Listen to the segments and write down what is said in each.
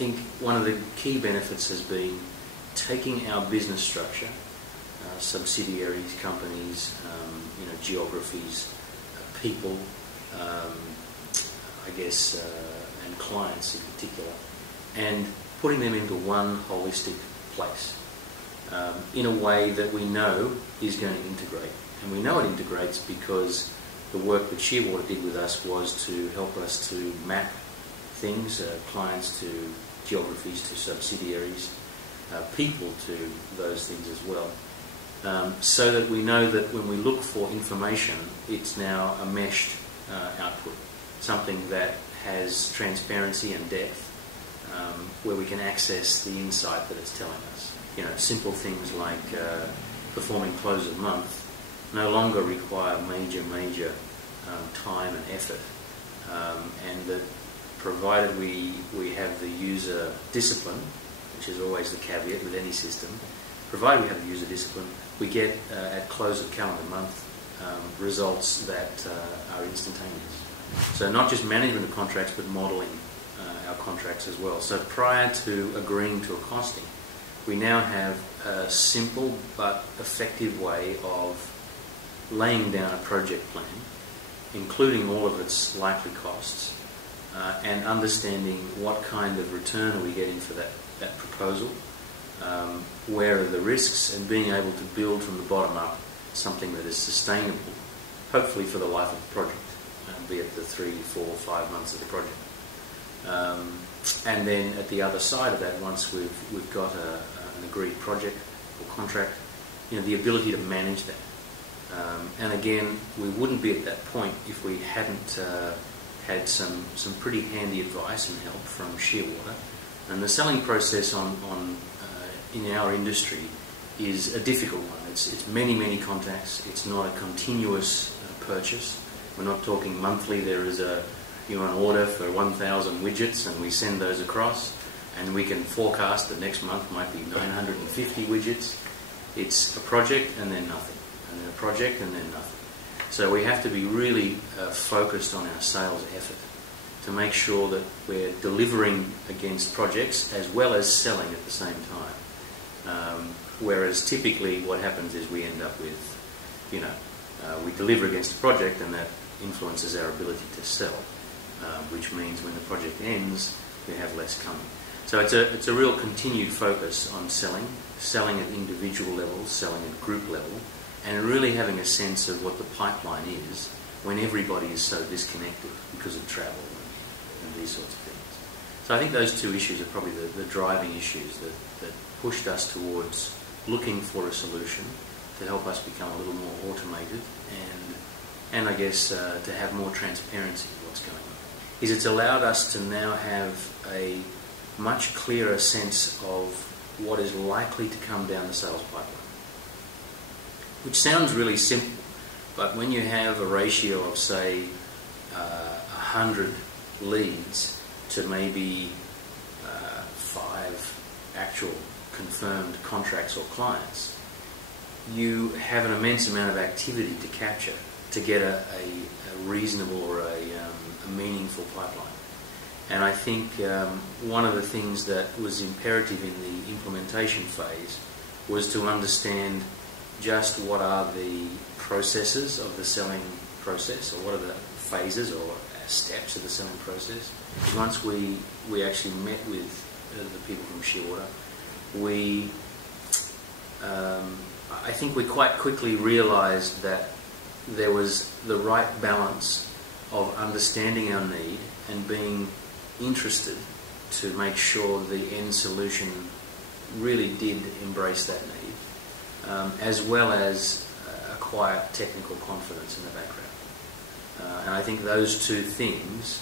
think one of the key benefits has been taking our business structure, subsidiaries, companies, geographies, people, I guess, and clients in particular, and putting them into one holistic place in a way that we know is going to integrate. And we know it integrates because the work that Shearwater did with us was to help us to map things, clients to geographies to subsidiaries, people to those things as well, so that we know that when we look for information, it's now a meshed output, something that has transparency and depth, where we can access the insight that it's telling us. Simple things like performing close of month no longer require major time and effort, and that provided we have the user discipline, which is always the caveat with any system, provided we have the user discipline, we get at close of calendar month results that are instantaneous. So not just management of contracts, but modelling our contracts as well. So prior to agreeing to a costing, we now have a simple but effective way of laying down a project plan, including all of its likely costs, and understanding what kind of return are we getting for that proposal, where are the risks, and being able to build from the bottom up something that is sustainable, hopefully for the life of the project, be it the 3, 4, 5 months of the project. And then at the other side of that, once we've got an agreed project or contract, the ability to manage that. And again, we wouldn't be at that point if we hadn't had some pretty handy advice and help from Shearwater. And the selling process in our industry is a difficult one. It's many contacts. It's not a continuous purchase. We're not talking monthly. There is an order for 1,000 widgets, and we send those across, and we can forecast that next month might be 950 widgets. It's a project and then nothing, and then a project and then nothing. So we have to be really focused on our sales effort to make sure that we're delivering against projects as well as selling at the same time. Whereas typically what happens is we end up with, we deliver against a project, and that influences our ability to sell, which means when the project ends, we have less coming. So it's a real continued focus on selling at individual levels, selling at group level, and really having a sense of what the pipeline is when everybody is so disconnected because of travel and these sorts of things. So I think those two issues are probably the driving issues that pushed us towards looking for a solution to help us become a little more automated and I guess to have more transparency in what's going on. It's allowed us to now have a much clearer sense of what is likely to come down the sales pipeline. Which sounds really simple, but when you have a ratio of, say, 100 leads to maybe 5 actual confirmed contracts or clients, you have an immense amount of activity to capture to get a reasonable or a meaningful pipeline. And I think one of the things that was imperative in the implementation phase was to understand just what are the processes of the selling process, or what are the phases or steps of the selling process. Once we actually met with the people from Shearwater, I think we quite quickly realised that there was the right balance of understanding our need and being interested to make sure the end solution really did embrace that need, as well as acquire technical confidence in the background. And I think those two things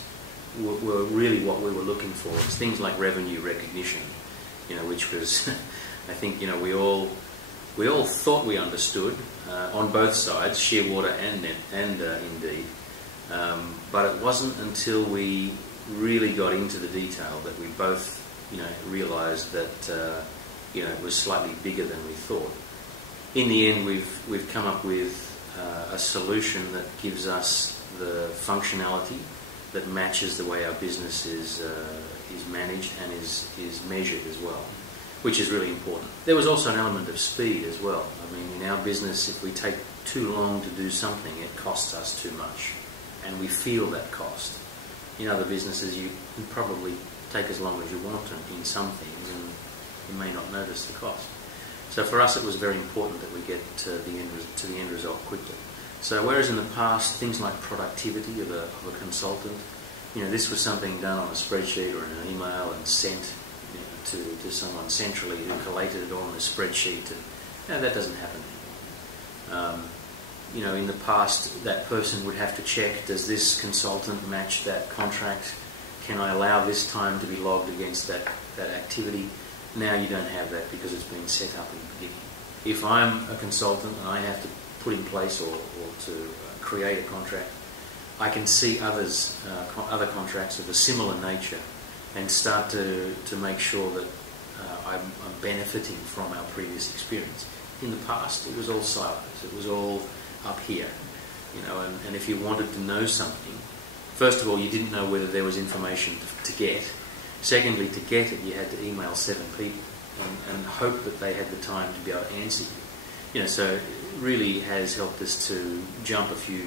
were really what we were looking for. It's things like revenue recognition, which was, I think, we all thought we understood on both sides, Shearwater and Indeed, but it wasn't until we really got into the detail that we both, realised that it was slightly bigger than we thought. In the end, we've come up with a solution that gives us the functionality that matches the way our business is managed and is measured as well, which is really important. There was also an element of speed as well. I mean, in our business, if we take too long to do something, it costs us too much, and we feel that cost. In other businesses, you can probably take as long as you want in some things, and you may not notice the cost. So for us, it was very important that we get to the end result quickly. So whereas in the past, things like productivity of a consultant, this was something done on a spreadsheet or in an email and sent to someone centrally who collated it all in a spreadsheet. And, that doesn't happen anymore. In the past, that person would have to check, does this consultant match that contract? Can I allow this time to be logged against that activity? Now you don't have that because it's been set up in the beginning. If I'm a consultant and I have to put in place or to create a contract, I can see other contracts of a similar nature and start to make sure that I'm benefiting from our previous experience. In the past, it was all silos. It was all up here, and if you wanted to know something, first of all, you didn't know whether there was information to get. Secondly, to get it, you had to email 7 people and hope that they had the time to be able to answer you. So it really has helped us to jump a few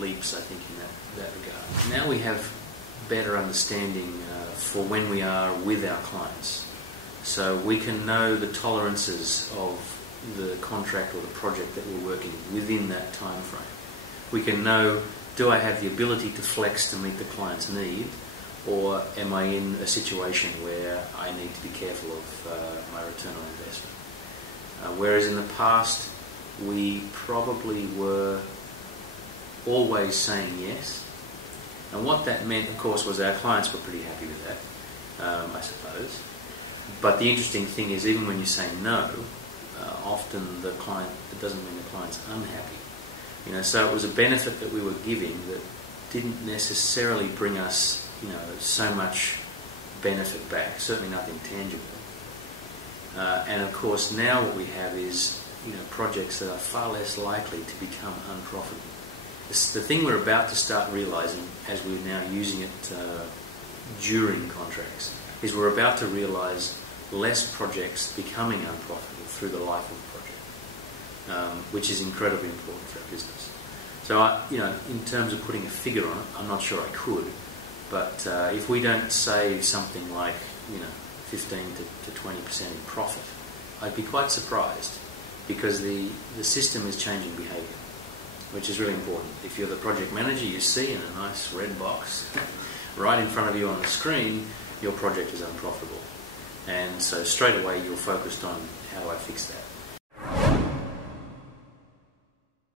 leaps, I think, in that regard. Now we have better understanding for when we are with our clients. So we can know the tolerances of the contract or the project that we're working within that time frame. We can know, do I have the ability to flex to meet the client's need, or am I in a situation where I need to be careful of my return on investment? Whereas in the past, we probably were always saying yes. And what that meant, of course, was our clients were pretty happy with that, I suppose. But the interesting thing is, even when you say no, often it doesn't mean the client's unhappy. So it was a benefit that we were giving that didn't necessarily bring us, so much benefit back, certainly nothing tangible. And of course, now what we have is, projects that are far less likely to become unprofitable. The thing we're about to start realising, as we're now using it during contracts, is we're about to realise less projects becoming unprofitable through the life of the project, which is incredibly important for our business. So, in terms of putting a figure on it, I'm not sure I could, but if we don't save something like, 15 to 20% in profit, I'd be quite surprised, because the system is changing behaviour, which is really important. If you're the project manager, you see in a nice red box right in front of you on the screen, your project is unprofitable. And so straight away you're focused on, how do I fix that?